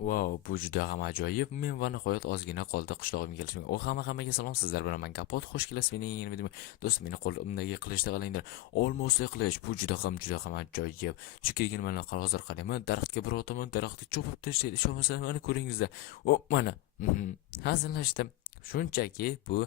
Wow, bu juda ham ajoyib. Men va nihoyat ozgina qoldi qishlog'imga kelishim. O hammaga salom, sizlar bilan men Kapot. Xush kelasiz mening yeni videoma. Do'stlar, meni qo'limdagi qilichni qalanglar. Olmosli qilich. Bu juda ham ajoyib. Chunki mana hozir qarayman, daraxtga bir o'taman, daraxtni chopib tashlaydi. Ishonmasangiz mana ko'ringizda. Hop, mana. Hazillashdim. Shunchaki bu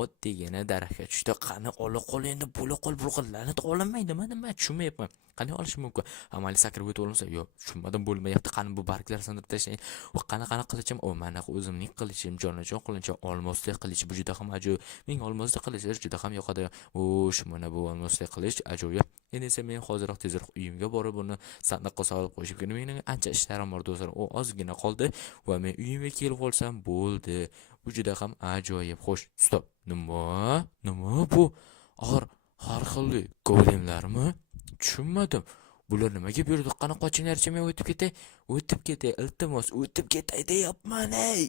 oddiygina daraxtga tushdi. Qani ola qol endi bo'la qol la'nat olinmaydimi? Nima tushunmayapman. Qanday olish mumkin? Amali sakrab o'tib olsa, yo'q, tushunmadim bo'lmayapti. Qani bu barglar sindirib tashlang. Va qanaqa qilichim? O, mana o'zimning qilichim, jonajon qilichim, olmosli qilich. Bu juda ham ajoyib. Menga olmosli qilichlar juda ham yoqadi. O, shu mana bu olmosli qilich ajoyib. Endi esa men hoziroq tezroq uyimga borib uni sandiqqa solib qo'yishim kerak. Mening ancha ishlarim bor do'stlar. O ozgina qoldi va men uyimga kelib qolsam bo'ldi. Bu juda ham ajoyib. Xo'sh, stop. Nima bu? Har xil golemlarmi? Tushunmadim. Bular nimaga buyurdi? Qani qochinglarcha, men o'tib ketay, iltimos, o'tib ketay deyapman, ey.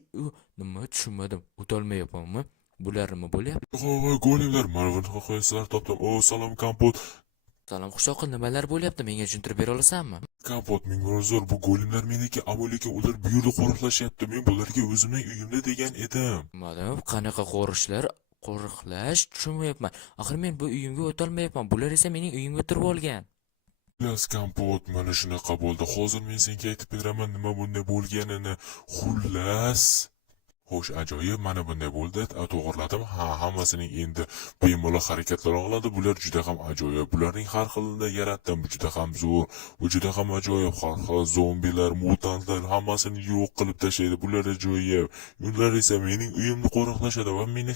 Nima tushunmadim. O'tolmayapmanmi? Bular nima bo'lyapti? Voy golemlar, marg'in xohlaysizlar topdim. O, salom Kompot. Salom Xushyoqil, nimalar bo'lyapti? Menga tushuntirib bera olasanmi? Kompot, mingro'zor, bu golemlar meniki, ammo lekin ular bu yerda qo'riqlashyapti. Men bularga o'zimning uyimda degan edim. Madam, qanaqa qo'riqlash tushunmayapman. Axir men bu uyimga o'tolmayapman. Bular esa mening uyimga turib olgan. Xullas Kompot, mana shunaqa bo'ldi. Hozir men senga aytib beraman nima bunday bo'lganini. Xullas, xo'sh, ajoyib, mana bunday bo'ldi. To'g'riladim. Hammasining endi bemalol harakatlar oladi. Bular juda ham ajoyib. Bularning har xilini yaratdim. Bu juda ham zo'r. Bu juda ham ajoyib. Har xil zombilar, mutantlar hammasini yo'q qilib tashlaydi. Bular ajoyib. Ular esa mening uyimni qo'riqlashadi va meni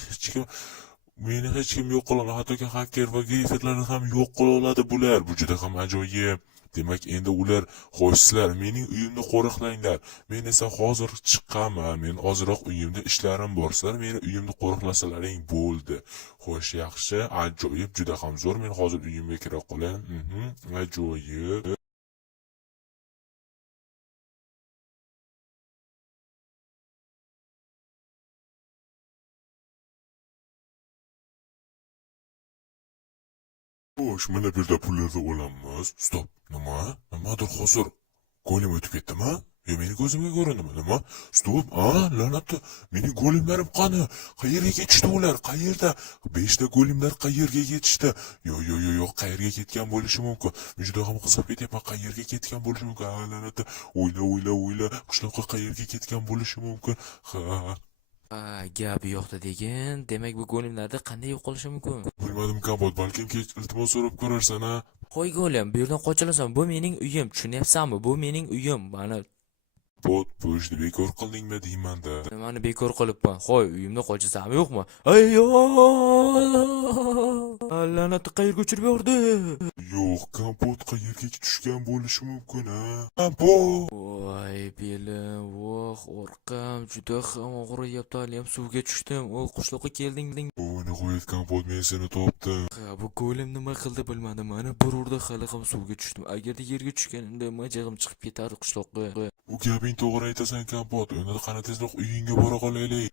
hech kim yo'q qila oladi. Hattoki hacker va geyferlarni ham yo'q qila oladi bular. Bu juda ham ajoyib. Demak, endi ular, xo'sh, sizlar mening uyimni qo'riqlanglar. Men esa hozir chiqaman. Men ozroq uyimda ishlarim bor. Sizlar meni uyimni qo'riqlasalaring bo'ldi. Xo'sh, yaxshi, ajoyib, juda ham zo'r. Men hozir uyimga kira qolay. Ajoyib. Xo'sh, mana bu yerda pullarni olamiz. Stop. Nimadir hozir golem o'tib ketdimi? Meni ko'zimga ko'rindimi? Nima? Stop. La'natli. Mening golemlarim qani? Qayerga ketishdi ular? Qayerda? 5 ta golemlar qayerga ketishdi? Yo'q, qayerga ketgan bo'lishi mumkin. Men juda ham qiziqib ketyapman. Qayerga ketgan bo'lishi mumkin? La'natli. O'yla. Qishloqqa qayerga ketgan bo'lishi mumkin? Gap yo'qda degin. Demak, bu golemlarda qanday yo'qolishi mumkin? Bilmadim, Kompot, balkim kech iltimos so'rab ko'rarsan, a? Qo'y golem, bu yerdan qochilasan. Bu mening uyim. Tushunyapsanmi? Bu mening uyim. Mana Bu ishni bekor qildingmi deyman-da. nimani bekor qilibman. Qo'y, uyimda qochsam yo'qmi? Ayyo! La'natni qayerga uchirib yordi? Yo'q, Kompot qayerga tushgan bo'lishi mumkin, a? Kompot! Voy belim, voh, orqam juda ham og'riyapti. Haliyam suvga tushdim. O, qishloqqa kelding. O, nihoyat Kompot, men seni topdim. Bu golem nima qildi bilmadim. Mana bir urda hali ham suvga tushdim. Agarda yerga tushganimda majag'im chiqib ketardi qishloqqa. U gaping to'g'ri aytasan, Kompot. Endi qani tezroq uyingga bora qolaylik.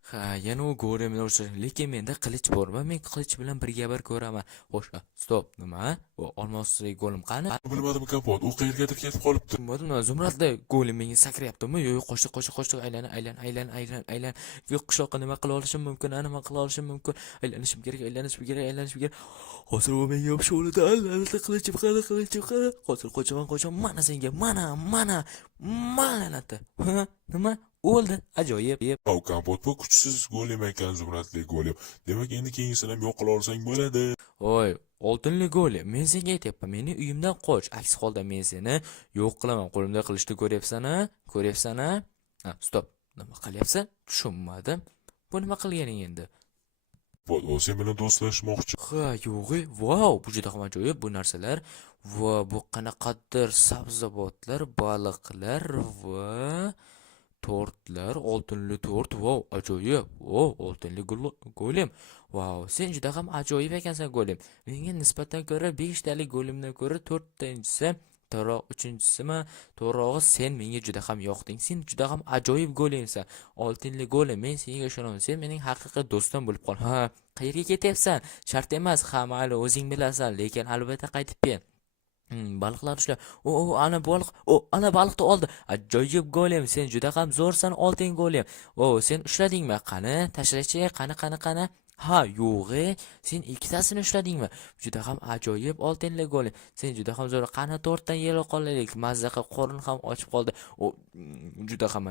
Yana u golemni ursa, lekin menda qilich bor va men qilich bilan birga ko'raman. Xo'sh, stop, nima? Bu olmosli golem qani? Bilmadim, Kompot, u qayergadir ketib qolibdi. Bilmadim, Zumradda golem menga sakrayaptimi? Yo'q, qochdi, aylan. Yo'q, qishloqqa nima qila olishim mumkin? Nima qila olishim mumkin? Aylanishim kerak. Hozir u menga yopishib oladi. Albatta qilichim qani. Hozir qochaman. Mana senga, mana la'nati. Nima? O'ldi. Ajoyib. O, Kompot, bu kuchsiz golem ekan, Zumradli golem. Demak, endi keyingisini ham yo'q qila olsang bo'ladi. Voy, oltinli golem, men senga aytyapman, meni uyimdan qoch. Aks holda men seni yo'q qilaman. Qo'limda qilichni ko'ryapsan-a? Stop. Nima qilyapsan? Tushunmadim. Bu nima qilganing endi? O, sen bilan do'stlashmoqchi. Yo'g'i. Vau, bu juda ham ajoyib bu narsalar. Va bu qanaqadir sabzavotlar, baliqlar va tortlar, oltinli tort. Vau, ajoyib. Oltinli golem. Vau, sen juda ham ajoyib ekansan golem. Menga nisbatan ko'ra 5 talik golemdan ko'ra 4-tinchisi, to'g'ri 3-chisimi, to'g'ri sen menga juda ham yoqding. Sen juda ham ajoyib golemsan. Oltinli golem, men senga ishonaman. Sen mening haqiqiy do'stim bo'lib qol. Qayerga ketyapsan? Shart emas, mayli o'zing bilasan, lekin albatta qaytib kel. Baliqlar ushla. Ana baliq. Ana baliqni oldi. Ajoyib golim. Sen juda ham zo'rsan, oltin golim. Sen ushladingmi? Qani, tashlachi. Qani. Ha, yo'g'i. Sen ikkitasini ushladingmi? Juda ham ajoyib oltinli golim. Sen juda ham zo'r. Qani to'rtdan yelo qolaylik. Mazza qilib qorin ham ochib qoldi. Juda ham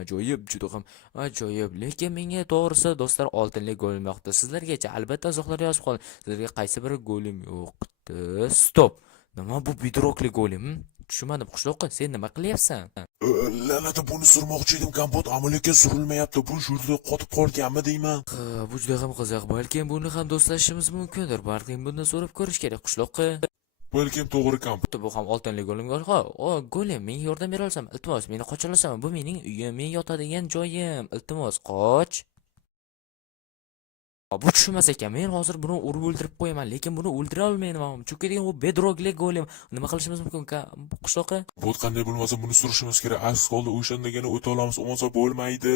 ajoyib. Lekin menga to'g'risi do'stlar oltinli golim yoqdi. Sizlargacha albatta izohlar yozib qoling. Sizlarga qaysi biri golim yoqdi? Stop. Nima bu bidrokli golim? Tushunmadim. Qishloqqa sen nima qilyapsan? La'nati buni surmoqchi edim, kompot amaliyotga surilmayapti. Bu shurda qotib qolganmi deyman. Bu juda ham qiziq. Balkim buni ham do'stlashishimiz mumkindir. Balkim bundan so'rab ko'rish kerak qishloqqa. Balkim to'g'ri kompot. Bu ham oltinli golimga. Golim, menga yordam bera olsam, iltimos, meni qochirasan. Bu mening uyim, men yotadigan joyim. Iltimos, qoch. Bu tushunmas ekan. Men hozir buni urib o'ldirib qo'yaman, lekin buni o'ldira olmayman. Chunki degan u bedrogli golim. Nima qilishimiz mumkin? Qishloqqa? Bot qanday bo'lmasa buni surishimiz kerak. Aks holda o'shandagina o'ta olamiz, umonsa bo'lmaydi.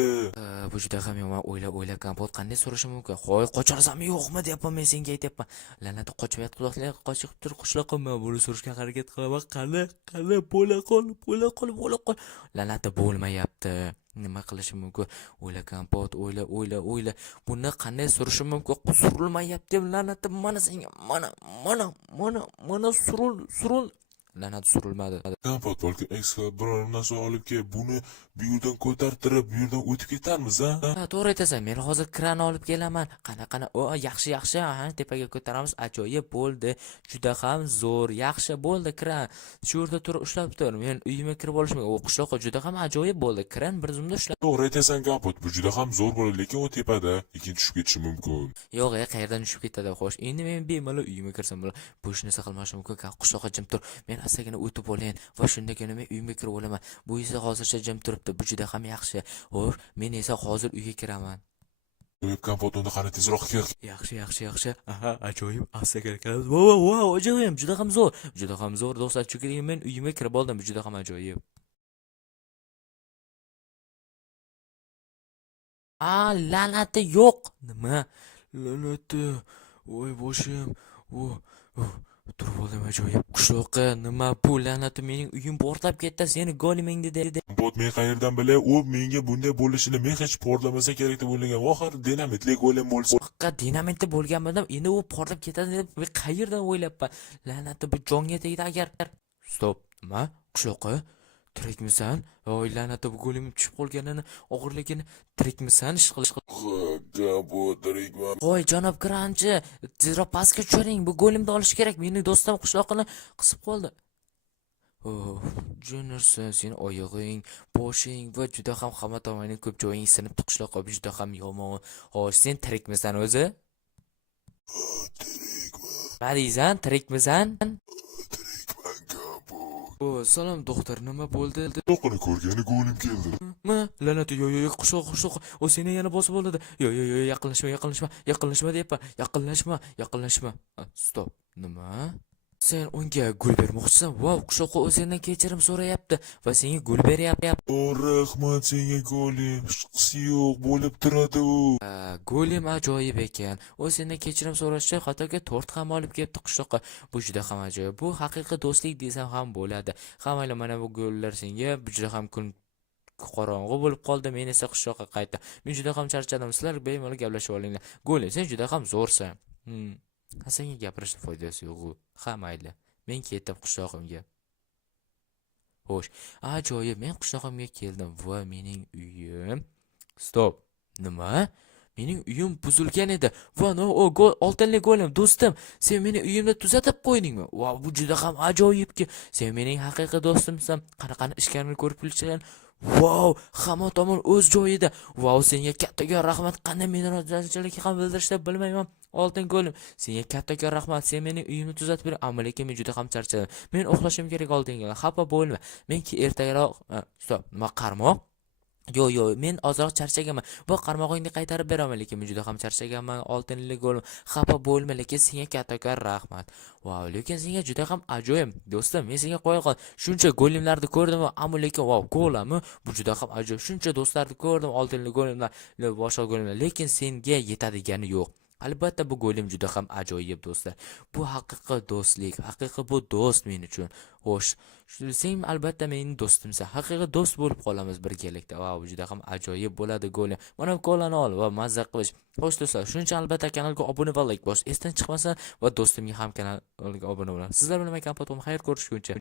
Bu juda ham yomon. O'yla kompot qanday surishim mumkin? Xo'y, qocharasanmi yo'qmi deyapman, men senga aytyapman. La'nati qochmayapti, quloqlar qochib tur qishloqqa. Men buni surishga harakat qilaman. Qani, bo'la qol. La'nati bo'lmayapti. Nima qilishim mumkin? O'yla kompot, o'yla. Buni qanday surishim mumkin? Surilmayapti, la'nati. Mana senga, mana surul. La'nati surilmadi. Kompot balki ekstra biror narsa olib kel, buni bu yerdan ko'tartirib, bu yerdan o'tib ketarmiz, ha? To'g'ri aytasan. Men hozir kran olib kelaman. Qana. Yaxshi. Tepaga ko'taramiz. Ajoyib bo'ldi. Juda ham zo'r. Yaxshi bo'ldi kran. Shu yerda turib ushlab tur. Men uyimga kirib olishim. Qishloqqa juda ham ajoyib bo'ldi. Kran bir zumda ushlab. To'g'ri aytasan, kompot. Bu juda ham zo'r bo'ladi, lekin u tepada, lekin tushib ketishi mumkin. Yo'q, qayerdan tushib ketadi, xo'sh. Endi men bemalol uyimga kirsam bo'lar. Bu ishni saqlashim mumkin. Qishloqqa jim tur. Men astagina o'tib olayin va shundagina men uyimga kirib olaman. Bu esa hozircha jim turibdi. Bu juda ham yaxshi. Xo'sh, men esa hozir uyga kiraman. Kompot unda qani tezroq kel. Yaxshi. Aha, ajoyib. Astagina kiramiz. Wow, ajoyib. Juda ham zo'r do'stlar. Chunki men uyimga kirib oldim. Bu juda ham ajoyib. La'nati yo'q. Nima? La'nati. Voy boshim. Turib oldim, ajoyib. Qishloqqa nima bu la'nati? Mening uyim portlab ketdi. Seni goliming dedi. Bot men qayerdan bilay, u menga bunday bo'lishini men hech portlamasa kerak deb o'ylagan. Oxir dinamitli golim bo'lsa. Faqat dinamitda bo'lgan bo'ldim. Endi u portlab ketadi deb men qayerdan o'ylabman. La'nati bu jonga tegdi agar. Stop. Nima? Qishloqqa? Tirikmisan? Voy la'nati, bu golim tushib qolganini, og'irligini tirikmisan? Ish qilish. Bu tirikman. Voy janob Kranchi, tezroq pastga tushiring. Bu golimni olish kerak. Mening do'stim qishloqni qisib qoldi. Juniorsan, sen oyog'ing, boshing va juda ham hamma tomonning ko'p joying sinib qishloqqa, juda ham yomon. Xo'sh, sen tirikmisan o'zi? Nima deysan? Tirikmisan? Salom doktor, nima bo'ldi? To'qini ko'rgani golim keldi. La'nati, yo'q, qishloq. Seni yana bosib oladi. Yo'q, yaqinlashma deyapman. Yaqinlashma. Stop. Nima? Sen unga gul bermoqchisan? Wow, qishloqqa o'zingdan kechirim so'rayapti va senga gul beryapti. Rahmat senga golim. Hissiysi yo'q bo'lib turadi u. Golim ajoyib ekan. U sendan kechirim so'rashcha hattoki tort ham olib kelibdi qishloqqa. Bu juda ham ajoyib. Bu haqiqiy do'stlik desam ham bo'ladi. Hammanglar mana bu gullar senga juda ham kun qorong'u bo'lib qoldi. Men esa qishloqqa qaytdim. Men juda ham charchadim. Sizlar bemalol gaplashib olinglar. Golim, sen juda ham zo'rsan. Senga gapirishning foydasi yo'q. Mayli. Men ketdim qishlog'imga. Xo'sh, ajoyib. Men qishlog'imga keldim va mening uyim. Stop. Nima? Mening uyim buzilgan edi. Va oltinli golim, do'stim, sen meni uyimni tuzatib qo'ydingmi? Va bu juda ham ajoyibki. Sen mening haqiqiy do'stimsan. Qanaqa ishlarni ko'rib bilishgan. Wow, hamma tomon o'z joyida. Wow, senga kattaga rahmat. Qanday minnatdorchilik ham bildirishni bilmayman. Oltin golim, senga kattaga rahmat. Sen mening uyimni tuzatib ber. Ammo lekin men juda ham charchadim. Men uxlashim kerak, oltin golim. Xafa bo'lma. Men ertaroq, stop, nima qarmoq? Yo'q, men ozroq charchaganman. Bu qarmog'ingni qaytarib beraman, lekin men juda ham charchaganman. Oltinli golim, xafa bo'lma, lekin senga kattaga rahmat. Wow, lekin senga juda ham ajoyib. Do'stim, men senga qo'ya qol. Shuncha golimlarni ko'rdim, ammo lekin golami, bu juda ham ajoyib. Shuncha do'stlarni ko'rdim, oltinli golimlar, boshqa golimlar, lekin senga yetadigani yo'q. Albatta bu go'lim juda ham ajoyib do'stlar. Bu haqiqiy do'stlik, haqiqiy bu do'st men uchun. Xo'sh, sen albatta mening do'stimsan. Haqiqiy do'st bo'lib qolamiz birgalikda. Va bu juda ham ajoyib bo'ladi go'lim. Mana kolani ol va mazza qilish. Xo'sh do'stlar, shuning uchun albatta kanalga obuna va like bos. Esdan chiqmasa va do'stimga ham kanalga obuna bo'ling. Sizlar bilan men Kompot xayr ko'rishguncha.